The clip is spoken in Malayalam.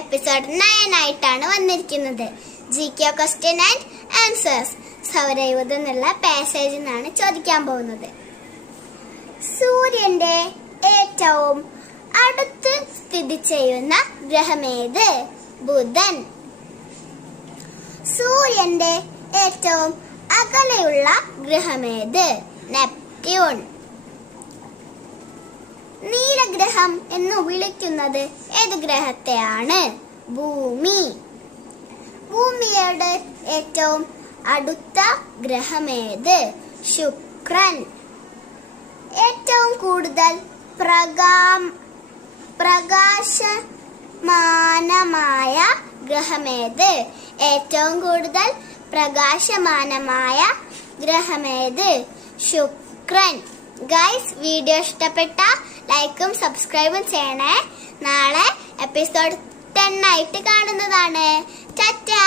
എപ്പിസോഡ് 9 ആയിട്ടാണ് വന്നിരിക്കുന്നത്. GK question and answers. സൗരയൂഥം എന്നുള്ള പാസേജിൽ നിന്നാണ് ചോദിക്കാൻ പോകുന്നത്. സൂര്യന്റെ ഏറ്റവും അടുത്ത് സ്ഥിതി ചെയ്യുന്ന ഗ്രഹമേത്? ബുധൻ. സൂര്യന്റെ ഏറ്റവും അകലെയുള്ള ഗ്രഹമേത്? നെപ്റ്റ്യൂൺ. നീലഗ്രഹം എന്ന് വിളിക്കുന്നത് ഏത് ഗ്രഹത്തെയാണ്? ഭൂമി. ഭൂമിയുടെ ഏറ്റവും അടുത്ത ഗ്രഹമേത്? ശുക്രൻ. ഏറ്റവും കൂടുതൽ പ്രകാശമാനമായ ഗ്രഹമേത്? ഏറ്റവും കൂടുതൽ പ്രകാശമാനമായ ഗ്രഹമേത്? ശുക്രൻ. ഗൈസ്, വീഡിയോ ഇഷ്ടപ്പെട്ട ലൈക്കും സബ്സ്ക്രൈബും ചെയ്യണേ. നാളെ എപ്പിസോഡ് 10 ആയിട്ട് കാണുന്നതാണ്. ടാറ്റാ.